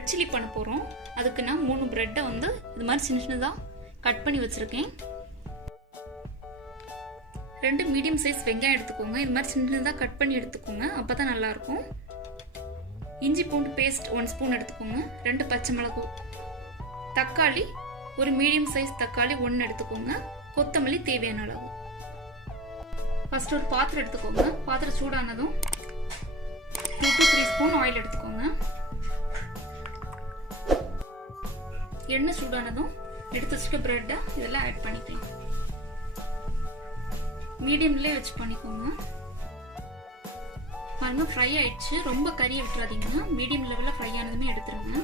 Bread chilli பண்ண போகிறோம். அதுக்கு நான் 3 பிரெட்டை வந்து இது மாதிரி சின்ன சின்னதாக கட் பண்ணி வச்சுருக்கேன். 2 மீடியம் சைஸ் வெங்காயம் எடுத்துக்கோங்க. இது மாதிரி சின்ன சின்னதாக கட் பண்ணி எடுத்துக்கோங்க, அப்போ தான் நல்லாயிருக்கும். இஞ்சி பூண்டு பேஸ்ட் 1 ஸ்பூன் எடுத்துக்கோங்க. 2 பச்சை மிளகு, தக்காளி ஒரு மீடியம் சைஸ் தக்காளி 1 எடுத்துக்கோங்க. கொத்தமல்லி தேவையான அளவு. ஃபர்ஸ்ட் ஒரு பாத்திரம் எடுத்துக்கோங்க. பாத்திரம் சூடானதும் 2 to 3 ஸ்பூன் ஆயில் எடுத்துக்கோங்க. எண்ணெய் சூடானதும் எடுத்து வச்சுக்க பிரெட்டை இதெல்லாம் ஆட் பண்ணிக்கலாம். மீடியம்லேயே வச்சு பண்ணிக்கோங்க. பாருங்க ஃப்ரை ஆயிடுச்சு. ரொம்ப கறியை விட்டுறாதீங்க, மீடியம் லெவலில் ஃப்ரை ஆனதுமே எடுத்துருங்க.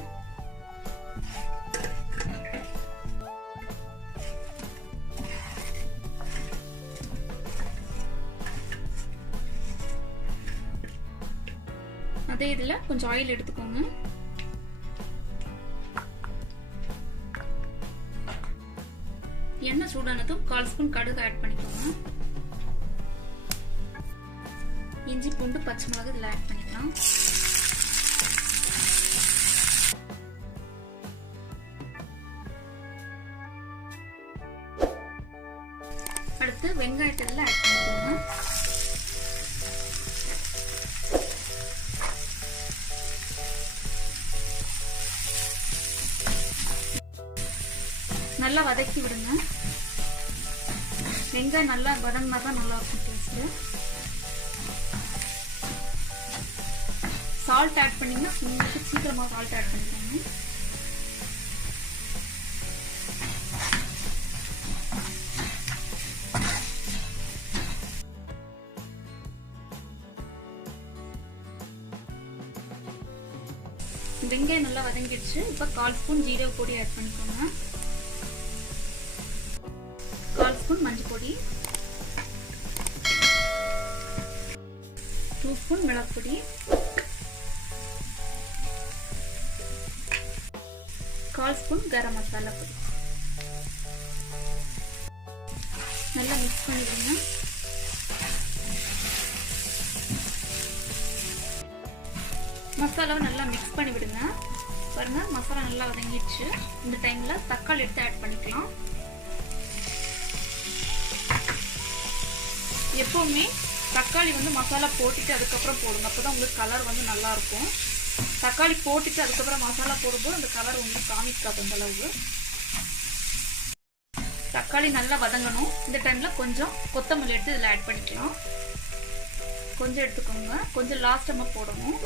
அதே இதில் கொஞ்சம் ஆயில் எடுத்துக்கோங்க. எண்ணெய் சூடானதும் 1/4 ஸ்பூன் கடுகு ஆட் பண்ணிக்கோங்க. இஞ்சி பூண்டு பச்சை மிளகு இதில் ஆட் பண்ணிக்கலாம். அடுத்து வெங்காயத்தை இதில் ஆட் பண்ணிக்கோங்க. நல்லா வதக்கி விடுங்க. வெங்காயம் நல்லா வதங்கினா தான் நல்லா இருக்கும் டேஸ்ட். சால்ட் ஆட் பண்ணீங்கன்னா உங்களுக்கு சீக்கிரமா சால்ட் ஆட் பண்ணிக்கோங்க. வெங்காயம் நல்லா வதங்கிடுச்சு. இப்போ 1/4 ஸ்பூன் ஜீரக பொடி ஆட் பண்ணிக்கோங்க. 1/4 ஸ்பூன் மஞ்சள் பொடி, 2 ஸ்பூன் மிளகு பொடி, 1/4 ஸ்பூன் கரம் மசாலா பொடி. நல்லா மிக்ஸ் பண்ணிடுங்க. மசாலாவை நல்லா மிக்ஸ் பண்ணி விடுங்க. பாருங்க மசாலா நல்லா வதங்கிடுச்சு. இந்த டைம்ல தக்காளி எடுத்து ஆட் பண்ணிக்கலாம். எப்பவுமே தக்காளி வந்து மசாலா போட்டுட்டு அதுக்கப்புறம் போடுங்க, அப்பதான் உங்களுக்கு கலர் வந்து நல்லா இருக்கும். தக்காளி போட்டுட்டு அதுக்கப்புறம் மசாலா போடும்போது அந்த கலர் உங்களுக்கு காமிக்காது அந்த அளவுக்கு. தக்காளி நல்லா வதங்கணும். இந்த டைம்ல கொஞ்சம் கொத்தமல்லி எடுத்து இதில் ஆட் பண்ணிக்கலாம். கொஞ்சம் எடுத்துக்கோங்க, கொஞ்சம் லாஸ்ட் டைம் போடணும்.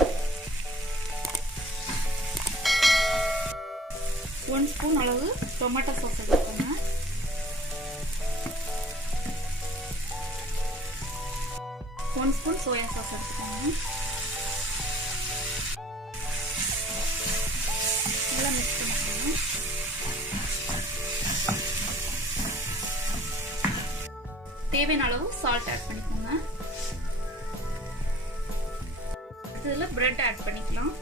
1 ஸ்பூன் அளவு டொமேட்டோ சாஸ் எடுத்துக்கோங்க. 1 ஸ்பூன் சோயா சாஸ் எடுத்துக்கோங்க. நல்லா மிக்ஸ் பண்ணிக்கோங்க. தேவையான அளவு சால்ட் ஆட் பண்ணிக்கோங்க. இதில் பிரெட் ஆட் பண்ணிக்கலாம்.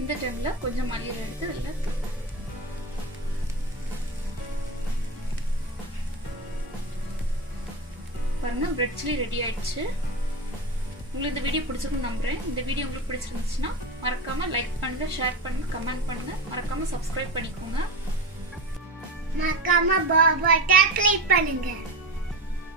இந்த டைம்ல கொஞ்சம் மல்லியில எடுத்து இதில் பாருங்க பிரெட் சில்லி ரெடி ஆயிடுச்சு. உங்களுக்கு இந்த வீடியோ பிடிச்சிருக்குன்னு நம்புறேன். இந்த வீடியோ உங்களுக்கு பிடிச்சிருந்துச்சுன்னா மறக்காம லைக் பண்ணுங்க, ஷேர் பண்ணுங்க, கமெண்ட் பண்ணுங்க, மறக்காம சப்ஸ்கிரைப் பண்ணிக்கோங்க. மறக்காம பட்டனை கிளிக் பண்ணுங்க.